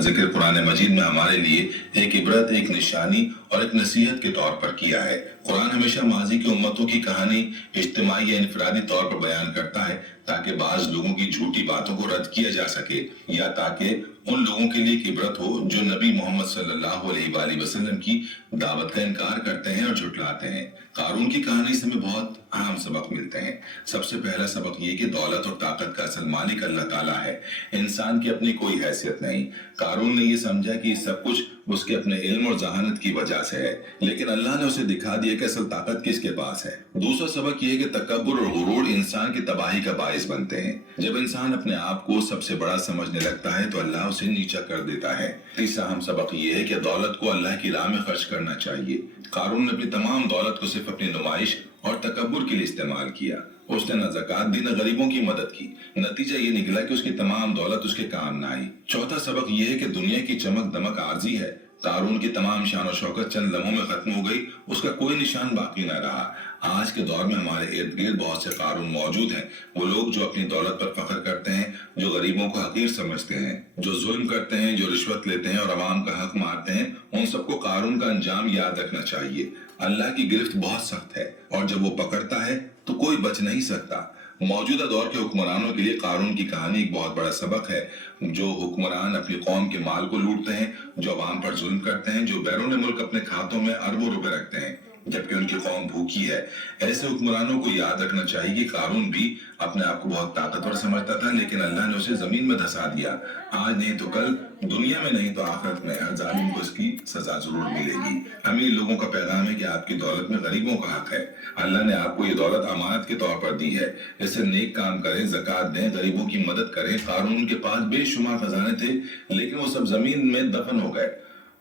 जिक्र कुरान मजीद में हमारे लिए एक इबरत, एक निशानी और एक नसीहत के तौर पर किया है। कुरान हमेशा माजी की उम्मतों की कहानी इज्तिमाई या इनफरादी तौर पर बयान करता है ताकि बाज लोगों की झूठी बातों को रद्द किया जा सके, या ताकि उन लोगों के लिए एक इबरत हो जो नबी मोहम्मद सल्लल्लाहु अलैहि वसल्लम की दावत का इनकार करते हैं और झुठलाते हैं। कारून की कहानी से हमें बहुत अहम सबक मिलते हैं। सबसे पहला सबक ये कि दौलत और ताकत का असल मालिक अल्लाह ताला है, इंसान की अपनी कोई हैसियत नहीं। कारून ने ये समझा कि सब कुछ उसके अपने इल्म और जहानत की वजह से है, लेकिन अल्लाह ने उसे दिखा दिया कि असल ताकत किसके पास है। दूसरा सबक ये है कि तकब्बुर और गुरूर इंसान की तबाही का बाइस बनते हैं। जब इंसान अपने आप को सबसे बड़ा समझने लगता है तो अल्लाह उसे नीचा कर देता है। तीसरा अहम सबक ये है कि दौलत को अल्लाह की राह में खर्च करना चाहिए। कारून ने अपनी तमाम दौलत को सिर्फ अपनी नुमाइश और तकब्बुर के लिए इस्तेमाल किया। उसने न ज़कात दी न गरीबों की मदद की। नतीजा ये निकला कि उसकी तमाम दौलत उसके काम न आई। चौथा सबक ये है कि दुनिया की चमक दमक आर्जी है। कारून की तमाम शान और शौकत चंद लम्हों में खत्म हो गई, उसका कोई निशान बाकी न रहा। आज के दौर में हमारे इर्द गिर्द बहुत से कारून मौजूद हैं। वो लोग जो अपनी दौलत पर फख्र करते हैं, जो गरीबों को हकीर समझते हैं, जो जुल्म करते हैं, जो रिश्वत लेते हैं और अवाम का हक मारते हैं, उन सबको कारून का अंजाम याद रखना चाहिए। अल्लाह की गिरफ्त बहुत सख्त है और जब वो पकड़ता है तो कोई बच नहीं सकता। मौजूदा दौर के हुक्मरानों के लिए कारून की कहानी एक बहुत बड़ा सबक है। जो हुक्मरान अपनी कौम के माल को लूटते हैं, जो अवाम पर जुल्म करते हैं, जो बैरून मुल्क अपने खातों में अरबों रुपए रखते हैं जबकि उनकी कौम भूखी है, ऐसे हुक्मरानों को याद रखना चाहिए कि कारून भी अपने आप को बहुत ताकतवर समझता था, लेकिन अल्लाह ने उसे जमीन में धंसा दिया। आज नहीं तो कल, दुनिया में नहीं तो आखिरत में हर जालिम को इसकी सजा जरूर मिलेगी। अमीर लोगों का पैगाम है कि आपकी दौलत में गरीबों का हक है। अल्लाह ने आपको ये दौलत अमानत के तौर पर दी है। इससे नेक काम करें, ज़कात दें, गरीबों की मदद करें। कारून के पास बेशुमार खजाने थे, लेकिन वो सब जमीन में दफन हो गए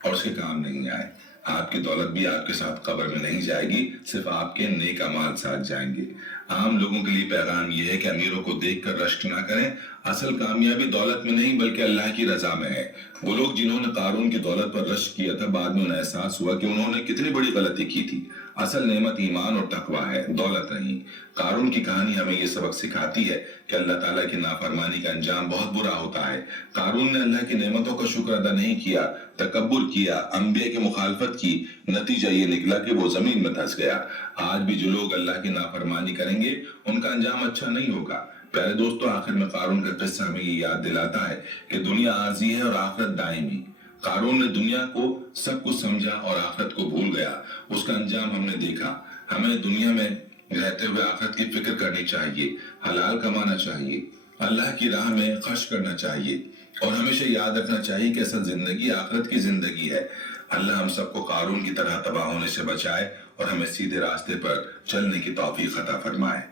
और उसके काम नहीं आए। आपकी दौलत भी आपके साथ कब्र में नहीं जाएगी, सिर्फ आपके नेक अमाल साथ जाएंगे। आम लोगों के लिए पैगाम यह है कि अमीरों को देखकर रश्क ना करें। असल कामयाबी दौलत में नहीं बल्कि अल्लाह की रजा में है। वो लोग जिन्होंने कारून की दौलत पर रश्क किया था, बाद में उन्हें एहसास हुआ कि उन्होंने कितनी बड़ी गलती की थी। असल नेमत ईमान और तकवा है, दौलत नहीं। कारून की कहानी हमें ये सबक सिखाती है कि अल्लाह ताला की नाफरमानी का अंजाम बहुत बुरा होता है। कारून ने अल्लाह की नेमतों का शुक्र अदा नहीं किया, तकब्बुर किया, अंबिया की मुखालफत की। नतीजा ये निकला कि वो जमीन में धंस गया। आज भी जो लोग अल्लाह की नाफरमानी करेंगे उनका अंजाम अच्छा नहीं होगा। प्यारे दोस्तों, आखिर में कारून का किस्सा हमें ये याद दिलाता है कि दुनिया आरजी है और आखिरत दायमी। कारून ने दुनिया को सब कुछ समझा और आखिरत को भूल गया। उसका अंजाम हमने देखा। हमें दुनिया में रहते हुए आखिरत की फिक्र करनी चाहिए, हलाल कमाना चाहिए, अल्लाह की राह में खर्च करना चाहिए और हमेशा याद रखना चाहिए कि असल जिंदगी आखिरत की जिंदगी है। अल्लाह हम सबको कारून की तरह तबाह होने से बचाए और हमें सीधे रास्ते पर चलने की तौफीक अता फरमाए।